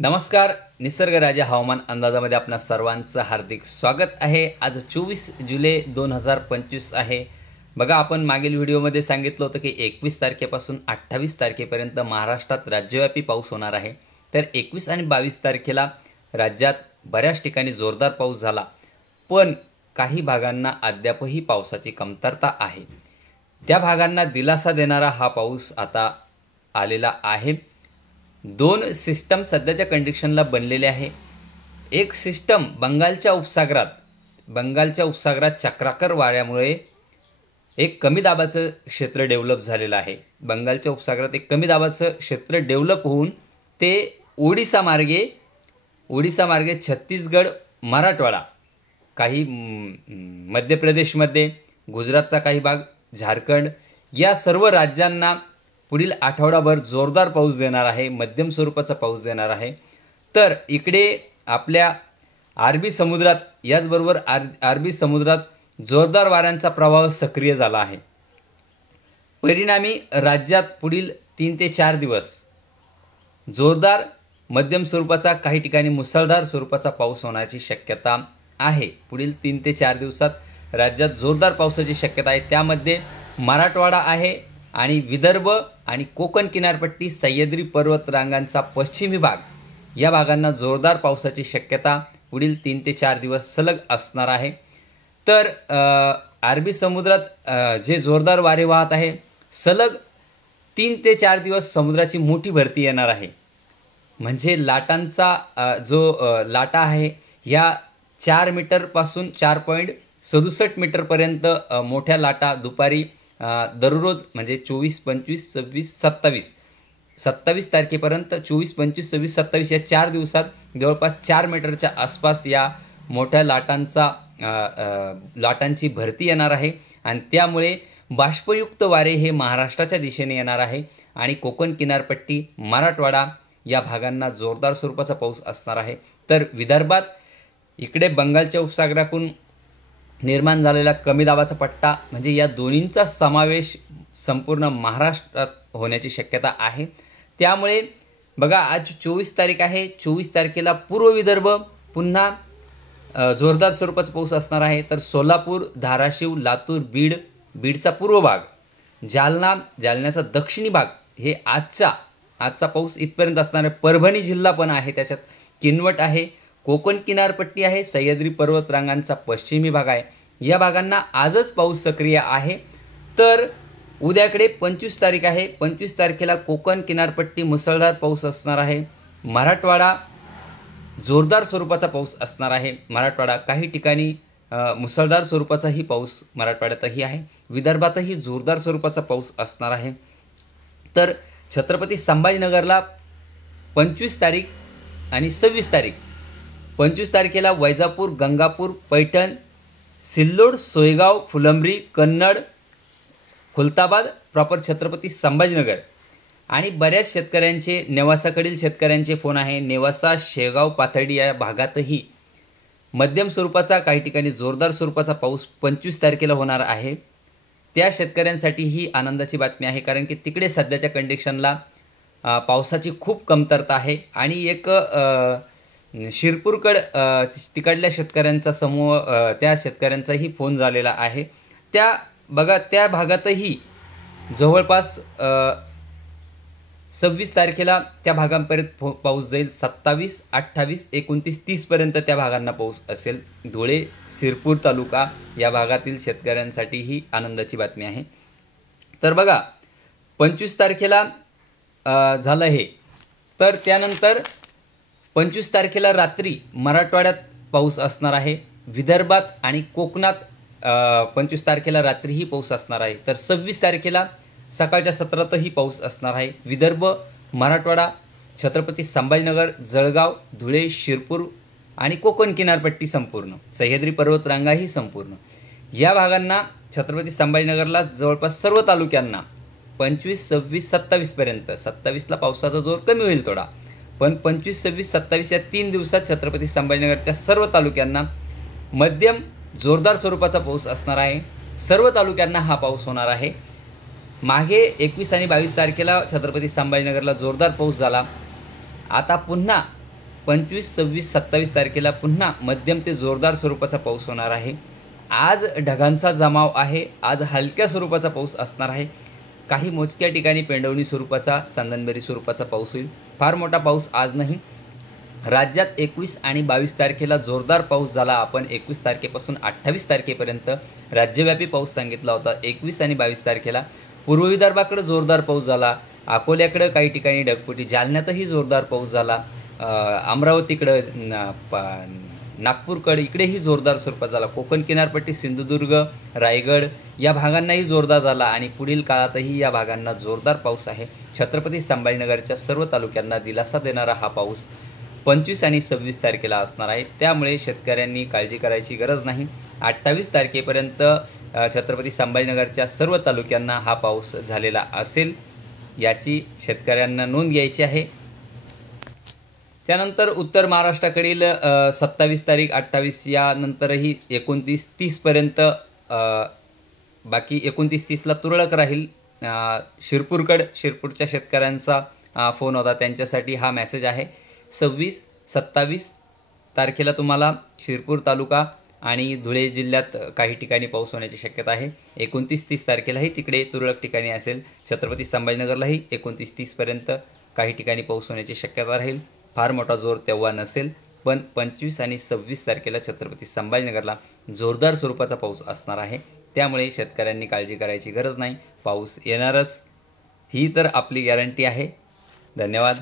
नमस्कार. निसर्ग राजा हवामान अंदाजामध्ये आपणा सर्वांचं हार्दिक स्वागत आहे. आज 24 जुलै 2025 आहे. बघा, आपण मागील व्हिडिओमध्ये सांगितलं होतं की 21 तारखेपासून 28 तारखेपर्यंत महाराष्ट्रात राज्यव्यापी पाऊस होणार आहे. तर 21 आणि 22 तारखेला राज्यात बऱ्याच ठिकाणी जोरदार पाऊस झाला, पण काही भागांना अद्यापही पावसाची कमतरता आहे. त्या भागांना दिलासा देणारा हा पाऊस आता आलेला आहे. दोन सिस्टम सध्याच्या कंडिशनला बनलेले आहे. एक सिस्टम बंगालच्या उपसागरात चक्राकर वाऱ्यामुळे एक कमी दाबाचं क्षेत्र डेव्हलप झालेलं आहे. बंगालच्या उपसागरात एक कमी दाबाचं क्षेत्र डेव्हलप होऊन ते ओडिसा मार्गे छत्तीसगड, मराठवाडा, काही मध्य प्रदेशमध्ये, गुजरातचा काही भाग, झारखंड या सर्व राज्यांना पुढील आठवडाभर जोरदार पाऊस देणार आहे, मध्यम स्वरूपाचा पाऊस देणार आहे. तर इकडे आपल्या अरबी समुद्रात, याचबरोबर अरबी समुद्रात जोरदार वाऱ्यांचा प्रवाह सक्रिय झाला आहे. परिणामी राज्यात पुढील 3 ते 4 दिवस जोरदार, मध्यम स्वरूपाचा, काही ठिकाणी मुसळधार स्वरूपाचा पाऊस होण्याची शक्यता आहे. पुढील 3 ते 4 दिवसात राज्यात जोरदार पावसाची शक्यता आहे. त्यामध्ये मराठवाडा आहे आणि विदर्भ आणि कोकण किनारपट्टी, सह्याद्री पर्वतरांगांचा पश्चिमी भाग, या भागांना जोरदार पावसाची शक्यता पुढील 3 ते 4 दिवस सलग असणार आहे. तर अरबी समुद्रात जे जोरदार वारे वाहत आहे, सलग 3 ते 4 दिवस समुद्राची मोठी भरती येणार आहे. म्हणजे लाटांचा जो लाटा आहे, या 4 मीटरपासून 4.67 मीटरपर्यंत मोठ्या लाटा दुपारी दररोज, म्हणजे 24, 25, 26, 27 तारखेपर्यंत 24, 25, 26, 27 या 4 दिवसात जवळपास 4 मीटरच्या आसपास या मोठ्या लाटांची भरती येणार आहे. आणि त्यामुळे बाष्पयुक्त वारे हे महाराष्ट्राच्या दिशेने येणार आहे आणि कोकण किनारपट्टी, मराठवाडा या भागांना जोरदार स्वरूपाचा पाऊस असणार आहे. तर विदर्भात इकडे बंगालच्या उपसागरातून निर्माण झालेला कमी दाबाचा पट्टा, म्हणजे या दोन्हींचा समावेश संपूर्ण महाराष्ट्रात होण्याची शक्यता आहे. त्यामुळे बघा, आज 24 तारीख आहे. 24 तारखेला पूर्व विदर्भ पुन्हा जोरदार स्वरूपाचा पाऊस असणार आहे. तर सोलापूर, धाराशिव, लातूर, बीडचा पूर्व भाग, जालन्याचा दक्षिणी भाग, हे आजचा पाऊस इथपर्यंत असणार आहे. परभणी जिल्हा पण आहे, त्याच्यात किनवट आहे, कोकण किनारपट्टी आहे, सह्याद्री पर्वतरांगांचा पश्चिमी भाग आहे. या भागांना आजच पाऊस सक्रिय आहे. तर उद्याकडे 25 तारीख आहे. 25 तारखेला कोकण किनारपट्टी मुसळधार पाऊस असणार आहे. मराठवाडा जोरदार स्वरूपाचा पाऊस असणार आहे. मराठवाडा काही ठिकाणी मुसळधार स्वरूपाचाही पाऊस मराठवाड्यातही आहे. विदर्भातही जोरदार स्वरूपाचा पाऊस असणार आहे. तर छत्रपती संभाजीनगरला 25 तारीख आणि 26 तारीख, 25 तारखेला वैजापूर, गंगापूर, पैठण, सिल्लोड, सोयगाव, फुलंब्री, कन्नड, खुलताबाद प्रॉपर छत्रपती संभाजीनगर आणि बऱ्याच शेतकऱ्यांचे, नेवासाकडील शेतकऱ्यांचे फोन आहे. नेवासा, शेगाव, पाथर्डी या भागातही मध्यम स्वरूपाचा, काही ठिकाणी जोरदार स्वरूपाचा पाऊस 25 तारखेला होणार आहे. त्या शेतकऱ्यांसाठी ही आनंदाची बातमी आहे, कारण की तिकडे सध्याच्या कंडिशनला पावसाची खूप कमतरता आहे. आणि एक शिरपूरकड तिकडल्या शेतकऱ्यांचा समूह, त्या शेतकऱ्यांचाही फोन झालेला आहे. त्या भागातही जवळपास 26 तारखेला त्या भागांपर्यंत पाऊस जाईल. 27, 28, 29, 30पर्यंत त्या भागांना पाऊस असेल. धुळे, शिरपूर तालुका या भागातील शेतकऱ्यांसाठीही आनंदाची बातमी आहे. तर बघा, 25 तारखेला झालं हे. तर त्यानंतर 25 तारखेला रात्री मराठवाड्यात पाऊस असणार आहे. विदर्भात आणि कोकणात 25 तारखेला रात्रीही पाऊस असणार आहे. तर 26 तारखेला सकाळच्या सत्रातही पाऊस असणार आहे. विदर्भ, मराठवाडा, छत्रपती संभाजीनगर, जळगाव, धुळे, शिरपूर आणि कोकण किनारपट्टी संपूर्ण, सह्याद्री पर्वतरांगाही संपूर्ण, या भागांना, छत्रपती संभाजीनगरला जवळपास सर्व तालुक्यांना 25, 26, 27पर्यंत, 27ला पावसाचा जोर कमी होईल थोडा, पण 25, 26, 27 या 3 दिवसात छत्रपती संभाजीनगरच्या सर्व तालुक्यांना मध्यम जोरदार स्वरूपाचा पाऊस असणार आहे. सर्व तालुक्यांना हा पाऊस होणार आहे. मागे 21 आणि 22 तारखेला छत्रपती संभाजीनगरला जोरदार पाऊस झाला. आता पुन्हा 25, 26, 27 तारखेला पुन्हा मध्यम ते जोरदार स्वरूपाचा पाऊस होणार आहे. आज ढगांचा जमाव आहे. आज हलक्या स्वरूपाचा पाऊस असणार आहे. काही मोजक्या ठिकाणी पेंडवणी स्वरूपाचा, चांदणबेरी स्वरूपाचा पाऊस होईल. फार मोठा पाऊस आज नाही. राज्यात 21 आणि 22 तारखेला जोरदार पाऊस झाला. आपण 21 तारखेपासून 28 तारखेपर्यंत राज्यव्यापी पाऊस सांगितला होता. 21 आणि 22 तारखेला पूर्व विदर्भाकडे जोरदार पाऊस झाला. अकोल्याकडं काही ठिकाणी ढगफुटी, जालन्यातही जोरदार पाऊस झाला. अमरावतीकडं, नागपूरकडे इकडेही जोरदार स्वरूपात झाला. कोकण किनारपट्टी, सिंधुदुर्ग, रायगड या भागांनाही जोरदार झाला आणि पुढील काळातही या भागांना जोरदार पाऊस आहे. छत्रपती संभाजीनगरच्या सर्व तालुक्यांना दिलासा देणारा हा पाऊस 25 आणि 26 तारखेला असणार आहे. त्यामुळे शेतकऱ्यांनी काळजी करायची गरज नाही. 28 तारखेपर्यंत छत्रपती संभाजीनगरच्या सर्व तालुक्यांना हा पाऊस झालेला असेल, याची शेतकऱ्यांना नोंद घ्यायची आहे. त्यानंतर उत्तर महाराष्ट्राकडील 27 तारीख, 28 यानंतरही 29, 30पर्यंत, बाकी 29, 30ला तुरळक राहील. शिरपूरच्या शेतकऱ्यांचा फोन होता, त्यांच्यासाठी हा मेसेज आहे. 26, 27 तारखेला तुम्हाला शिरपूर तालुका आणि धुळे जिल्ह्यात काही ठिकाणी पाऊस होण्याची शक्यता आहे. 29, 30 तारखेलाही तिकडे तुरळक ठिकाणी असेल. छत्रपती संभाजीनगरलाही 29, 30पर्यंत काही ठिकाणी पाऊस होण्याची शक्यता राहील. फार मोठा जोर तेव्हा नसेल, पण 25 आणि 26 तारखेला छत्रपती संभाजीनगरला जोरदार स्वरूपाचा पाऊस असणार आहे. त्यामुळे शेतकऱ्यांनी काळजी करायची गरज नाही. पाऊस येणारच, ही तर आपली गॅरंटी आहे. धन्यवाद.